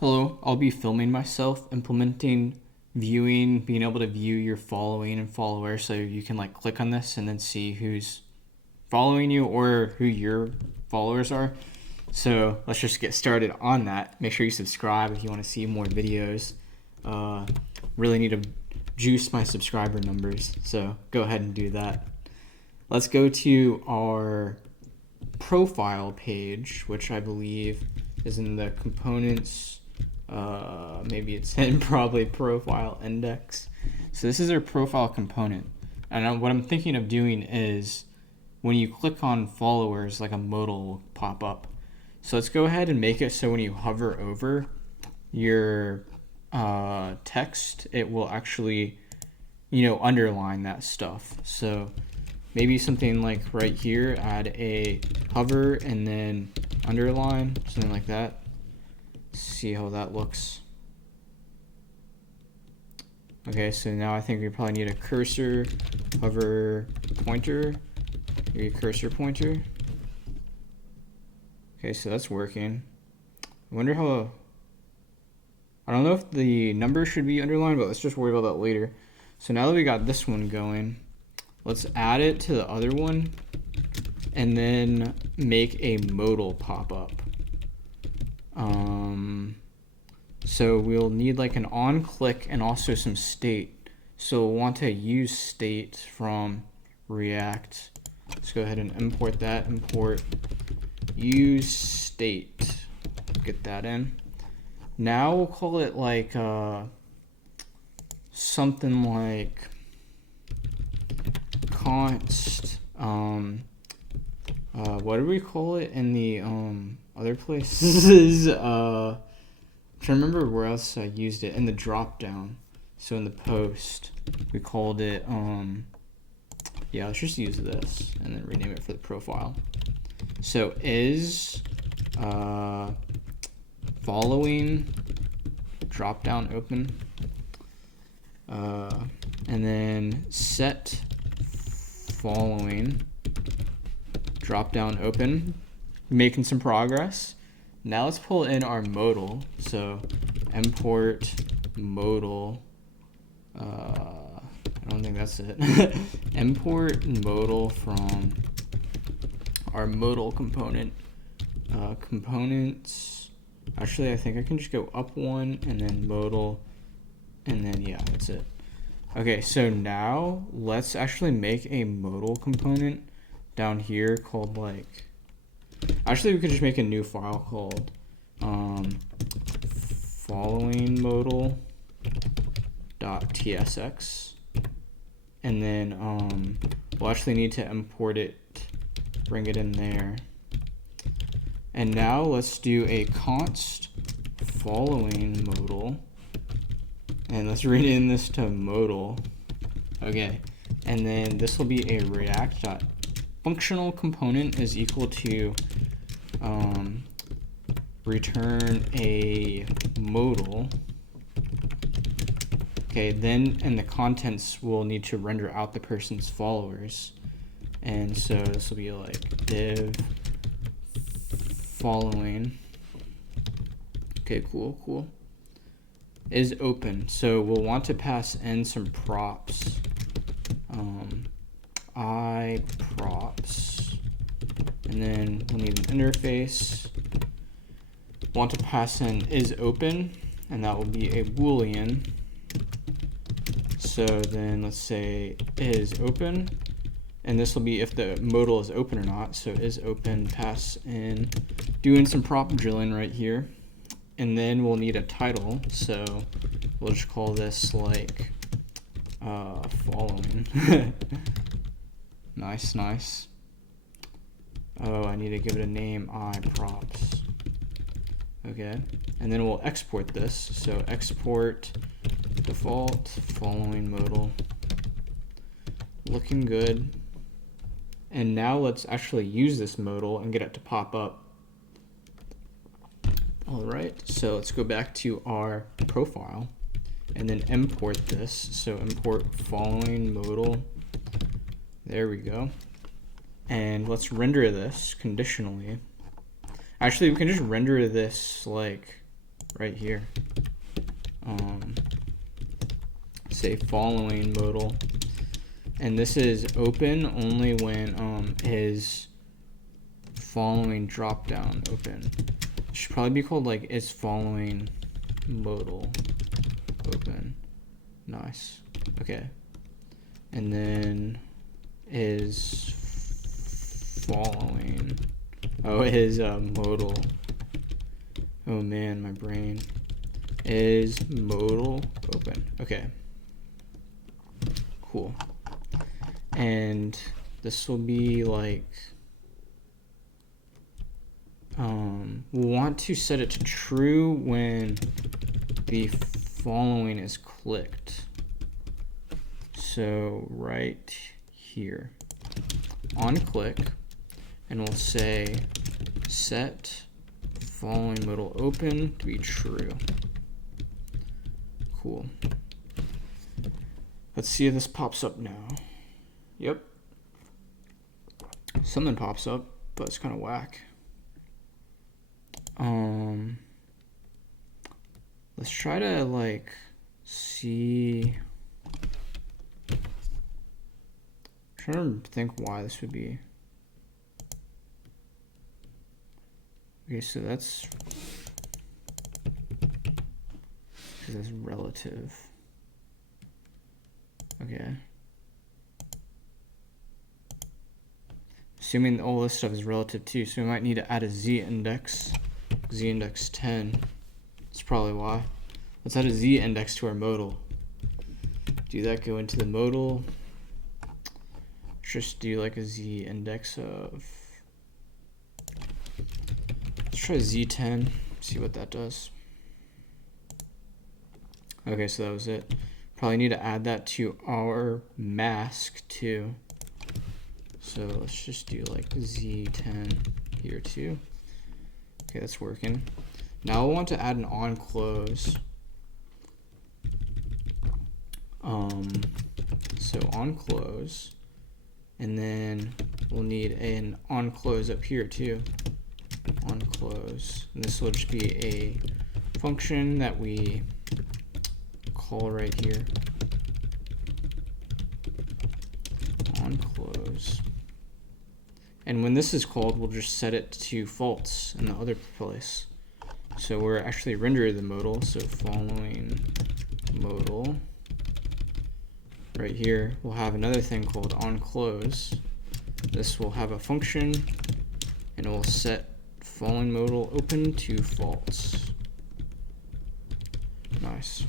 Hello, I'll be filming myself implementing viewing, being able to view your following and followers, so you can like click on this and then see who's following you or who your followers are. So let's just get started on that. Make sure you subscribe if you want to see more videos. Really need to juice my subscriber numbers, so go ahead and do that. Let's go to our profile page, which I believe is in the components. Maybe it's in probably profile index. So this is our profile component. And what I'm thinking of doing is when you click on followers, like a modal will pop up. So let's go ahead and make it so when you hover over your text, it will actually, underline that stuff. So maybe something like right here, add a hover and then underline, something like that. See how that looks. Okay, so now I think we probably need a cursor, hover, pointer, maybe cursor pointer. Okay, so that's working. I wonder how, I don't know if the number should be underlined, but let's just worry about that later. So now that we got this one going, let's add it to the other one and then make a modal pop up. So we'll need like an on click and also some state. So we'll want to use state from React. Let's go ahead and import that. Import use state. Get that in. Now we'll call it like something like const. What do we call it in the other places? I'm trying to remember where else I used it in the drop down. So in the post, we called it yeah, let's just use this and then rename it for the profile. So is following drop down open, and then set following drop down open, making some progress. Now let's pull in our modal. So import modal. I don't think that's it. Import modal from our modal component. Components. Actually, I think I can just go up one and then modal, and then yeah, that's it. Okay, so now let's actually make a modal component down here called like. Actually, we could just make a new file called following modal.tsx, and then we'll actually need to import it, bring it in there. And now let's do a const following modal, and let's rename this to modal. Okay, and then this will be a react.functional component is equal to return a modal. Okay, then in the contents we'll need to render out the person's followers, and so this will be like div following. Okay, cool. Is open, so we'll want to pass in some props. I props, and then we'll need an interface. Want to pass in is open, and that will be a boolean. So then let's say is open, and this will be if the modal is open or not. So is open, pass in, doing some prop drilling right here, and then we'll need a title. So we'll just call this like following. Nice. Oh, I need to give it a name, iProps. Okay, and then we'll export this. So export default following modal. Looking good. And now let's actually use this modal and get it to pop up. All right, so let's go back to our profile and then import this. So import following modal. There we go. And let's render this conditionally. Actually, we can just render this like right here. Say following modal, and this is open only when is following drop down open. It should probably be called like is following modal open. Nice. Okay. And then is following. Oh, is modal. Oh man, my brain. Is modal open. Okay. Cool. And this will be like we'll want to set it to true when the following is clicked. So right here on click, and we'll say set following modal open to be true. Cool. Let's see if this pops up now. Yep. Something pops up, but it's kind of whack. Let's try to like see. I'm trying to think why this would be. Okay, so that's because it's relative. Okay. Assuming all this stuff is relative too, so we might need to add a z-index 10. That's probably why. Let's add a z-index to our modal. Do that, go into the modal. Just do like a z-index of, let's try z10, see what that does. Okay, so that was it. Probably need to add that to our mask too. So let's just do like z10 here too. Okay, that's working. Now we'll want to add an on close. So on close, and then we'll need an on close up here too. On close, and this will just be a function that we call right here. On close. And when this is called, we'll just set it to false in the other place. So we're actually rendering the modal, so following modal. Right here, we'll have another thing called onClose. This will have a function, and it will set following modal open to false. Nice.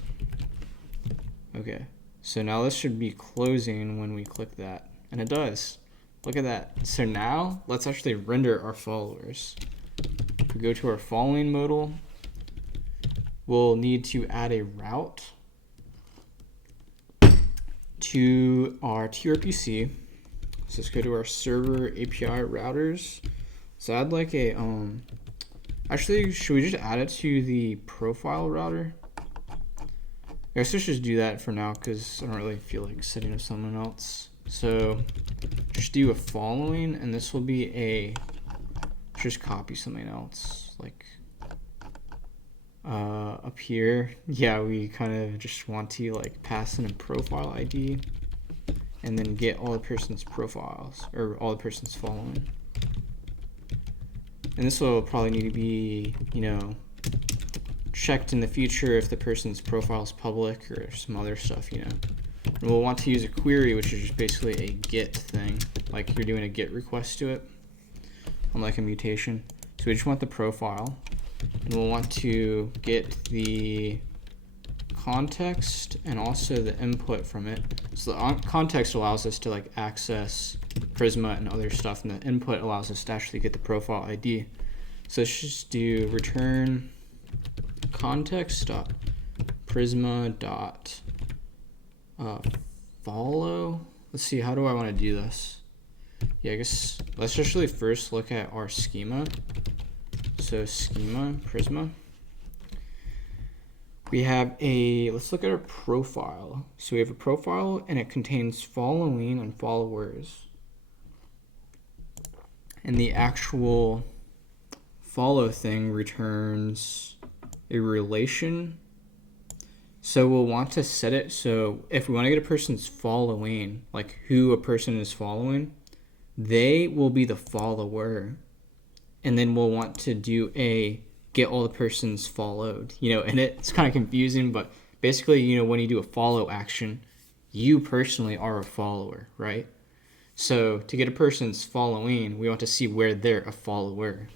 Okay, so now this should be closing when we click that, and it does. Look at that. So now let's actually render our followers. If we go to our following modal, we'll need to add a route to our tRPC. So let's go to our server API routers. So add like a actually, should we just add it to the profile router? I guess let's just do that for now because I don't really feel like setting up someone else. So just do a following, and this will be a, just copy something else like up here. Yeah, we kind of just want to like pass in a profile ID and then get all the person's profiles or all the person's following. And this will probably need to be, you know, checked in the future if the person's profile is public or some other stuff, you know. And we'll want to use a query, which is just basically a get thing, like you're doing a get request to it, unlike a mutation. So we just want the profile, and we'll want to get the context and also the input from it. So the context allows us to like access Prisma and other stuff, and the input allows us to actually get the profile ID. So let's just do return context dot Prisma dot follow. Let's see, how do I want to do this? Yeah, I guess let's actually first look at our schema. So schema Prisma. We have a, let's look at our profile. So we have a profile and it contains following and followers. And the actual follow thing returns a relation. So we'll want to set it so if we want to get a person's following, like who a person is following, they will be the follower. And then we'll want to do a get all the persons followed, and it's kind of confusing, but basically, when you do a follow action, you personally are a follower, right? So to get a person's following, we want to see where they're a follower.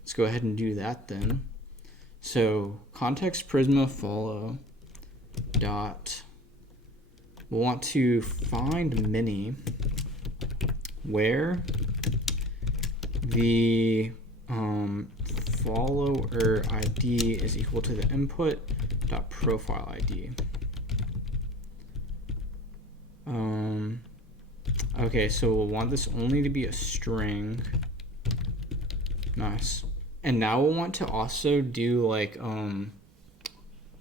Let's go ahead and do that then. So context prisma follow dot, we'll want to find many where the follower ID is equal to the input dot profile ID. Okay, so we'll want this only to be a string. Nice. And now we'll want to also do like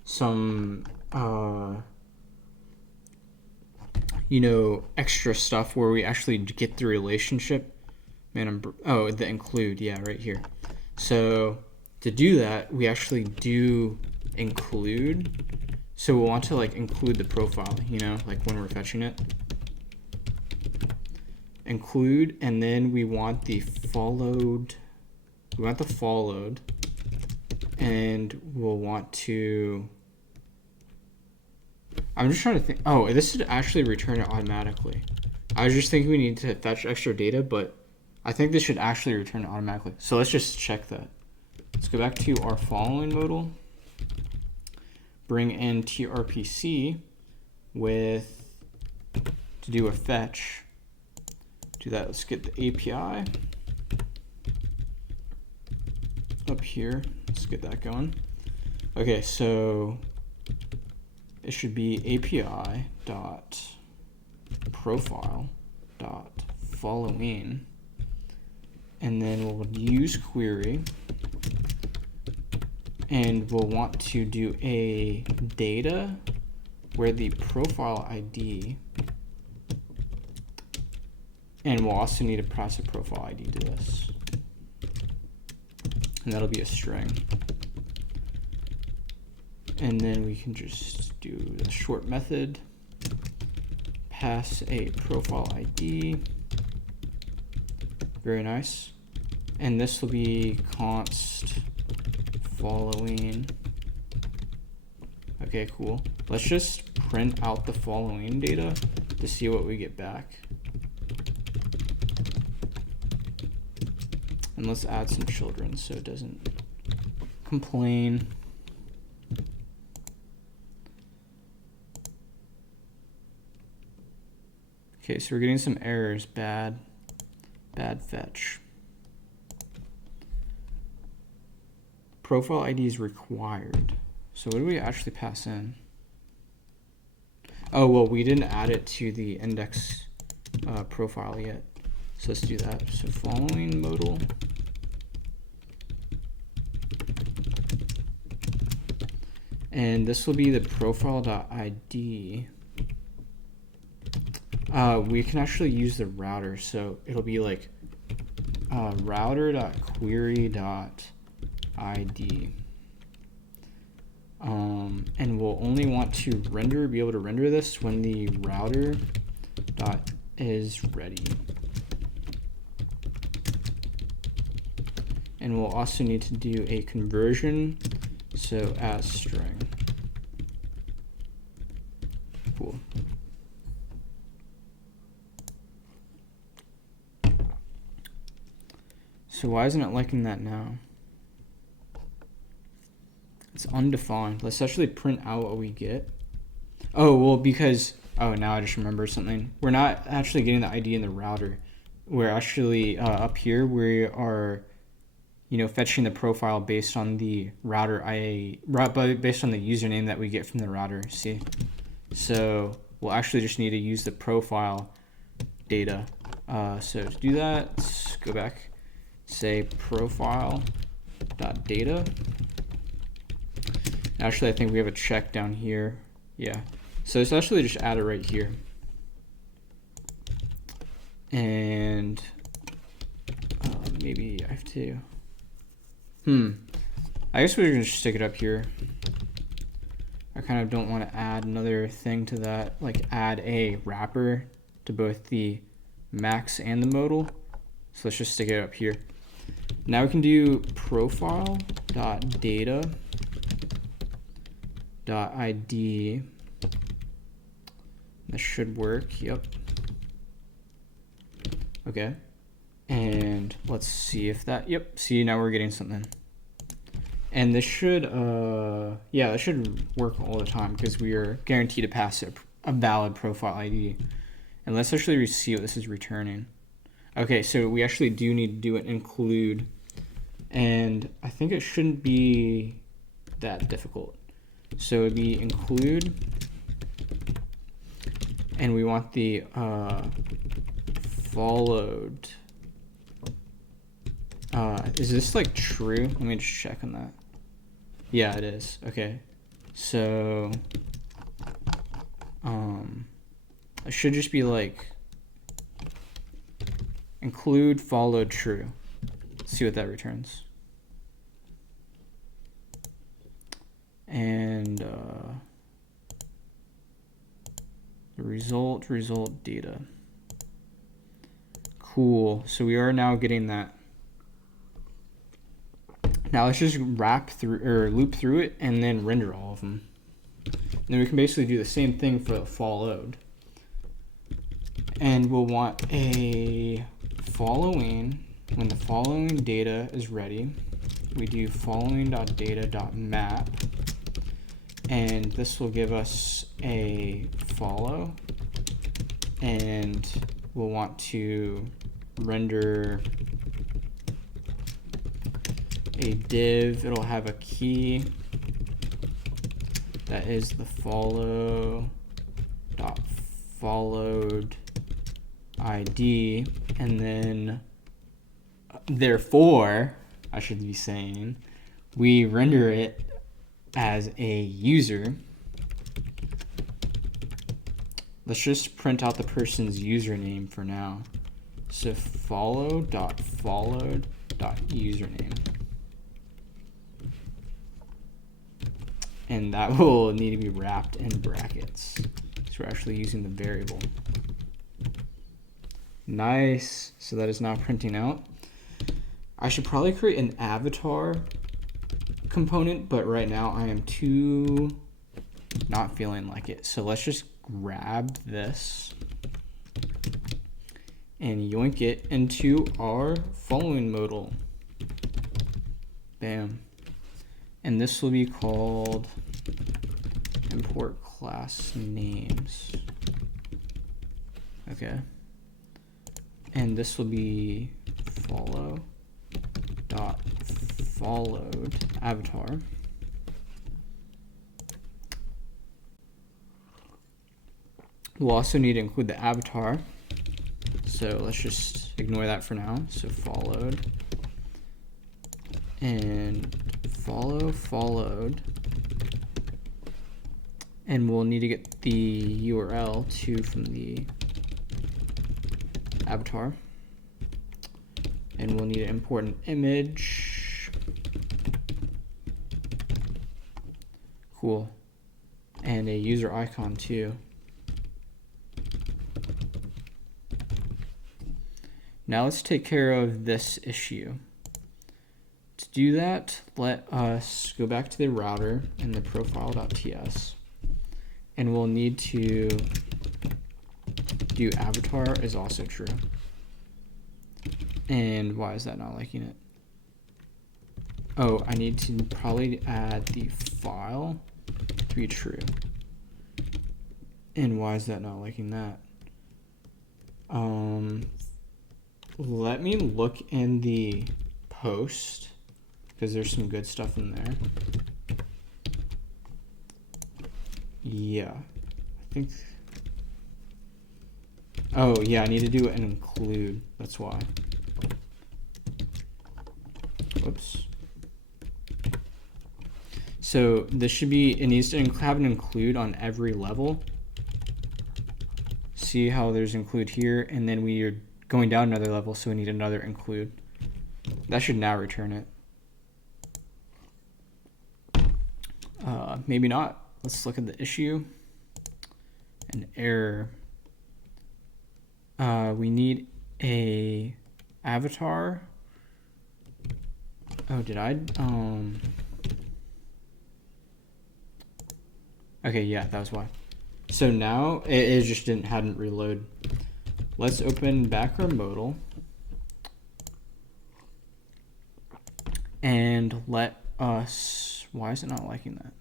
some extra stuff where we actually get the relationship. The include, yeah, right here. So to do that, we actually do include. So we'll want to like include the profile, like when we're fetching it. Include, and then we want the followed. We want the followed, and we'll want to. I'm just trying to think. Oh, this should actually return it automatically. I was just thinking we need to fetch extra data, but I think this should actually return it automatically. So let's just check that. Let's go back to our following modal. Bring in tRPC to do a fetch. Do that. Let's get the API up here. Let's get that going. Okay, so it should be API dot profile dot following, and then we'll use query, and we'll want to do a data where the profile ID, and we'll also need to pass a profile ID to this, and that'll be a string. And then we can just do the short method, pass a profile ID. Very nice. And this will be const following. Okay, cool. Let's just print out the following data to see what we get back. And let's add some children so it doesn't complain. Okay, so we're getting some errors. Bad fetch. Profile ID is required. So what do we actually pass in? Oh, well, we didn't add it to the index profile yet. So let's do that. So following modal. And this will be the profile.id. We can actually use the router, so it'll be like router.query.id. And we'll only want to be able to render this when the router dot is ready. And we'll also need to do a conversion, so as string. Cool. So why isn't it liking that now? It's undefined. Let's actually print out what we get. Oh, well, because, now I just remember something. We're not actually getting the ID in the router. We're actually up here, we are, fetching the profile based on the router based on the username that we get from the router, see? So we'll actually just need to use the profile data. So to do that, let's go back. Say profile.data. Actually, I think we have a check down here. Yeah. So it's actually just add it right here. And maybe I have to. I guess we're gonna just stick it up here. I kind of don't want to add another thing to that, like add a wrapper to both the max and the modal. So let's just stick it up here. Now we can do profile.data.id. This should work, yep. Okay. And let's see if that, yep, see now we're getting something. And this should, yeah, that should work all the time because we are guaranteed to pass a valid profile ID. And let's actually see what this is returning. Okay, so we actually do need to do an include. And I think it shouldn't be that difficult. So it'd be include. And we want the followed. Is this like true? Let me just check on that. Yeah, it is. Okay. So it should just be like include followed true. Let's see what that returns. And the result data. Cool. So we are now getting that. Now let's just wrap through or loop through it and then render all of them. And then we can basically do the same thing for the followed. And we'll want a following. When the following data is ready, we do following.data.map. And this will give us a follow. And we'll want to render a div. It'll have a key that is the follow.followed ID, and then therefore I should be saying we render it as a user. Let's just print out the person's username for now. So follow.followed.username. And that will need to be wrapped in brackets. So we're actually using the variable. Nice. So that is now printing out. I should probably create an avatar component, but right now I am too not feeling like it. So let's just grab this and yoink it into our following modal. Bam. And this will be called import class names. Okay. And this will be follow.followed avatar. We'll also need to include the avatar. So let's just ignore that for now. So followed and followed. And we'll need to get the URL too from the avatar. And we'll need to import an image. Cool. And a user icon too. Now let's take care of this issue. To do that, let us go back to the router and the profile.ts. And we'll need to do avatar is also true. And why is that not liking it? Oh, I need to probably add the file to be true. And why is that not liking that? Let me look in the post because there's some good stuff in there. Yeah, I think. Oh yeah, I need to do an include. That's why. Whoops. So this should be, it needs to have an include on every level. See how there's include here, and then we are going down another level, so we need another include. That should now return it. Maybe not. Let's look at the issue. An error. We need a avatar. Oh, did I? Okay, yeah, that was why. So now it just hadn't reload. Let's open back our modal and let us. Why is it not liking that?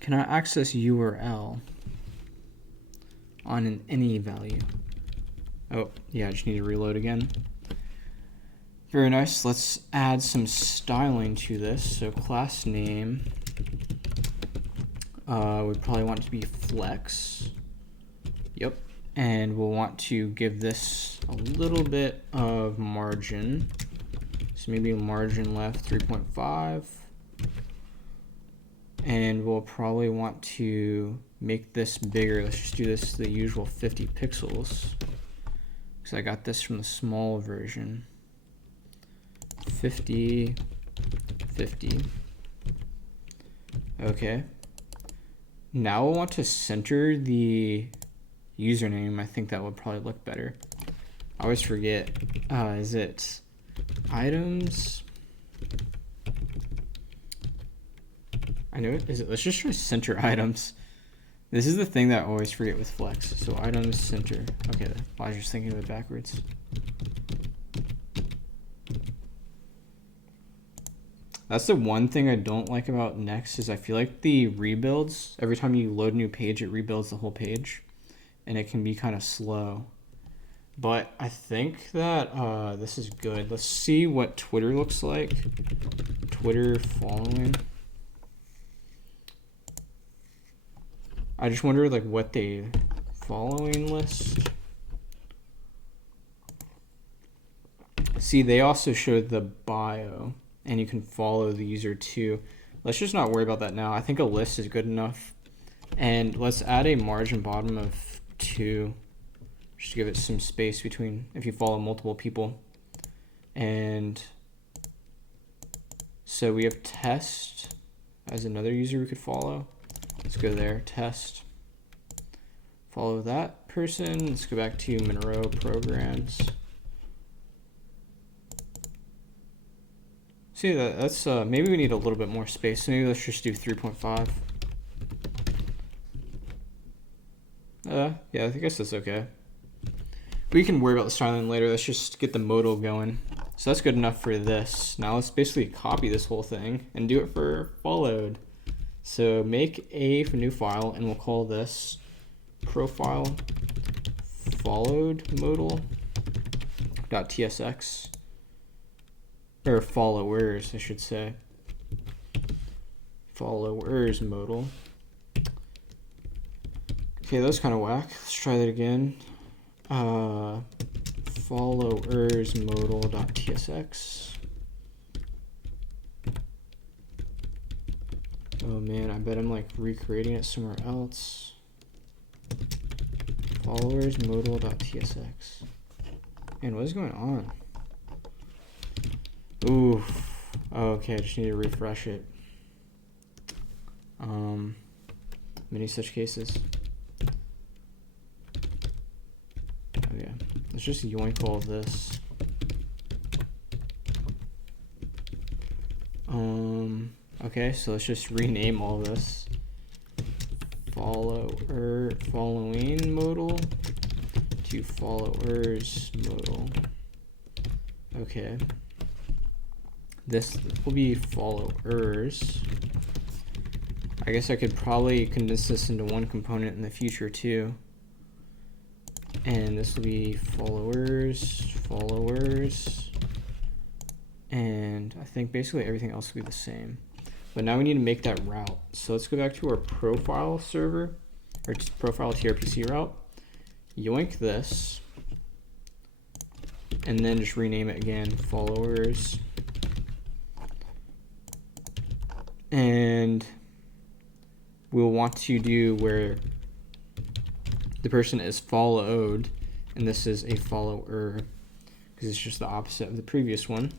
Can I access URL on any value? Oh, yeah, I just need to reload again. Very nice. Let's add some styling to this. So class name, we probably want it to be flex. Yep. And we'll want to give this a little bit of margin. So maybe margin left 3.5. And we'll probably want to make this bigger. Let's just do this the usual 50 pixels. Because I got this from the small version. 50, 50. Okay. Now we'll want to center the username. I think that would probably look better. I always forget. Is it items? I know it. Is it? Let's just try center items. This is the thing that I always forget with Flex. So items center. Okay, I was just thinking of it backwards. That's the one thing I don't like about Next is I feel like the rebuilds, every time you load a new page, it rebuilds the whole page. And it can be kind of slow. But I think that this is good. Let's see what Twitter looks like. Twitter following. I just wonder like what the following list. See, they also showed the bio. And you can follow the user too. Let's just not worry about that now. I think a list is good enough. And let's add a margin bottom of 2. Just to give it some space between if you follow multiple people. And so we have test as another user we could follow. Let's go there, test. Follow that person. Let's go back to Monroe programs. See, that's maybe we need a little bit more space. Maybe let's just do 3.5. Yeah, I guess that's okay. We can worry about the styling later. Let's just get the modal going. So that's good enough for this. Now let's basically copy this whole thing and do it for followed. So make a new file and we'll call this profile followed modal.tsx. Or followers, I should say. Followers modal. Okay, that was kind of whack. Let's try that again. Followers modal.tsx. Oh man, I bet I'm like recreating it somewhere else. Followers modal.tsx. Man, what is going on? Ooh. Okay, I just need to refresh it. Many such cases. Oh yeah. Let's just yoink all of this. Okay, so let's just rename all this. Following modal to followers modal. Okay. This will be followers. I guess I could probably condense this into one component in the future too. And this will be followers. And I think basically everything else will be the same. But now we need to make that route. So let's go back to our profile server, or profile tRPC route. Yoink this. And then just rename it again, followers. And we'll want to do where the person is followed, and this is a follower, because it's just the opposite of the previous one.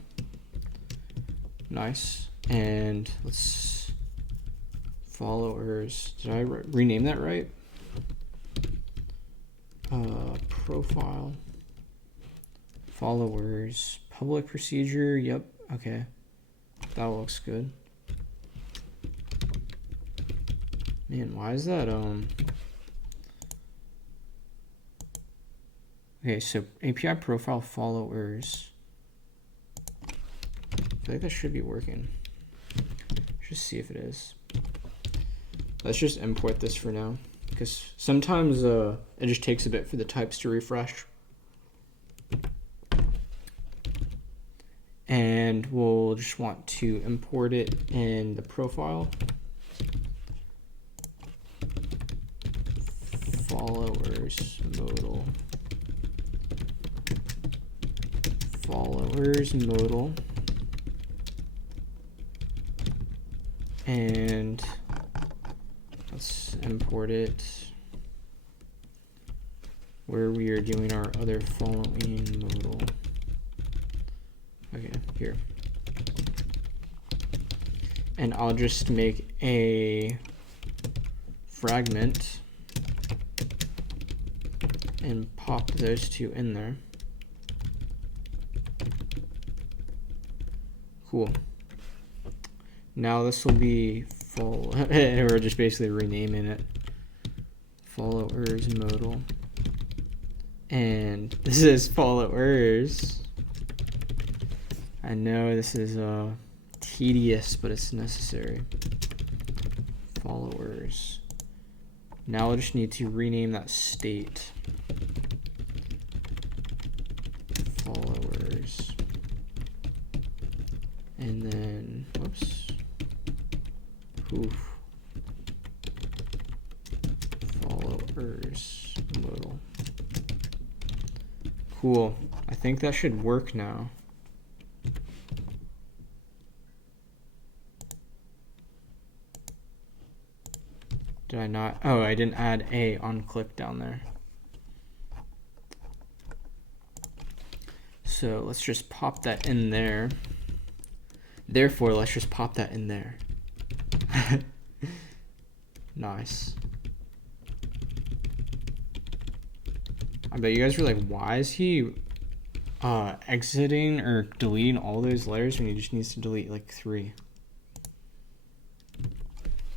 Nice. And let's followers. Did I rename that right? Profile. Followers. Public procedure. Yep. Okay. That looks good. Man, why is that okay, so API profile followers. I feel like that should be working. Just see if it is. Let's just import this for now, because sometimes it just takes a bit for the types to refresh. And we'll just want to import it in the profile. Followers modal. Followers modal. And let's import it where we are doing our other following modal. Okay, here. And I'll just make a fragment and pop those two in there. Cool. Now this will be we're just basically renaming it. Followers modal. And this is followers. I know this is tedious, but it's necessary. Followers. Now I just need to rename that state. Followers. And then, whoops. Oof. Followers modal. Cool. I think that should work now. Did I not? Oh, I didn't add a on click down there. So let's just pop that in there. Therefore, let's just pop that in there. Nice. I bet you guys were like, why is he exiting or deleting all those layers when he just needs to delete like 3?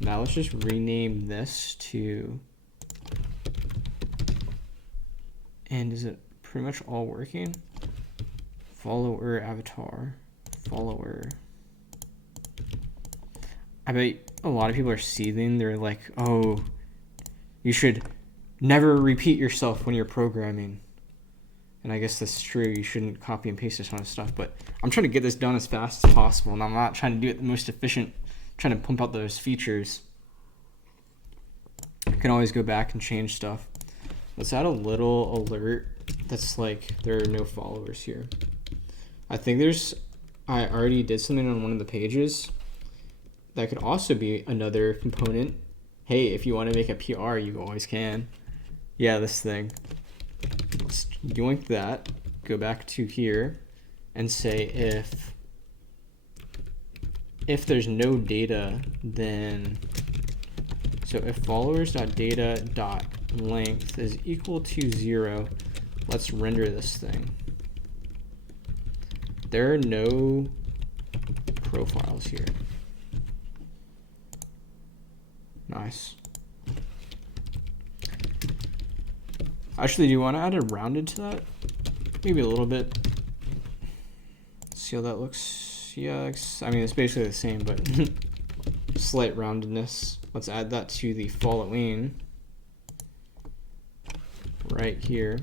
Now let's just rename this to, and is it pretty much all working? Follower avatar, follower. I bet a lot of people are seething. They're like, oh, you should never repeat yourself when you're programming. And I guess that's true. You shouldn't copy and paste this kind of stuff. But I'm trying to get this done as fast as possible, and I'm not trying to do it the most efficient. I'm trying to pump out those features. I can always go back and change stuff. Let's add a little alert that's like there are no followers here. I think I already did something on one of the pages. That could also be another component. Hey, if you want to make a PR, you always can. Yeah, this thing. Let's yoink that, go back to here, and say if there's no data, then, so if followers.data.length is equal to 0, let's render this thing. There are no profiles here. Nice. Actually, do you want to add a rounded to that? Maybe a little bit. See how that looks? Yeah, I mean, it's basically the same, but slight roundedness. Let's add that to the following right here.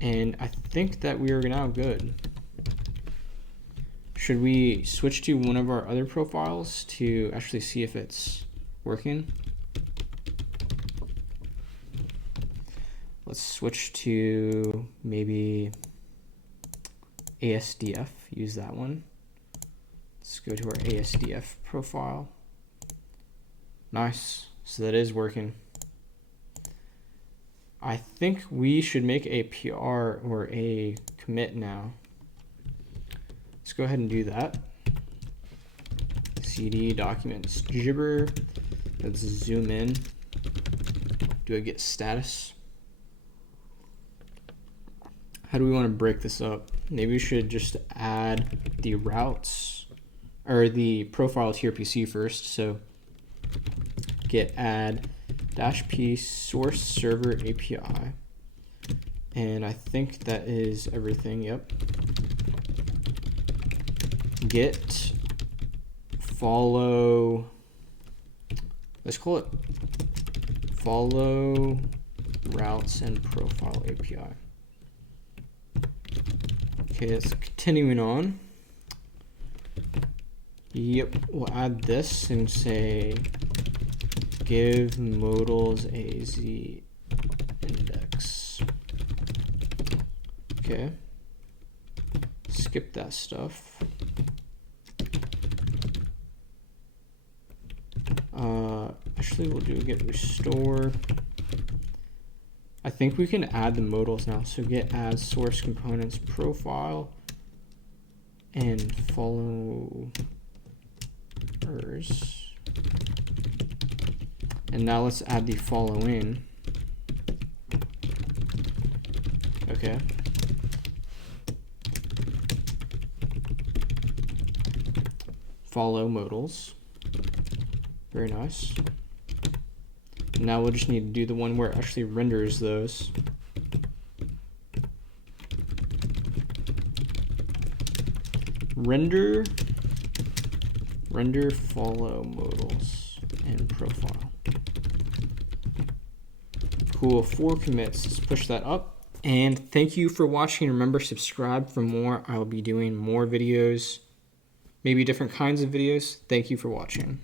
And I think that we are now good. Should we switch to one of our other profiles to actually see if it's working? Let's switch to maybe ASDF, use that one. Let's go to our ASDF profile. Nice, so that is working. I think we should make a PR or a commit now. let's go ahead and do that. CD documents gibber. Let's zoom in. Do a get status. How do we want to break this up? Maybe we should just add the routes or the profile tRPC first. So get add -p source server API. And I think that is everything. Yep. Get follow, let's call it follow routes and profile API. Okay, let's continuing on. Yep, we'll add this and say give modals a z index. Okay, skip that stuff. Actually, we'll do get restore. I think we can add the modals now. So get add source components profile and followers. And now let's add the following. Okay. Follow modals. Very nice. Now we'll just need to do the one where it actually renders those. Render follow modals and profile. Cool, 4 commits. Let's push that up. And thank you for watching. Remember, subscribe for more. I'll be doing more videos, maybe different kinds of videos. Thank you for watching.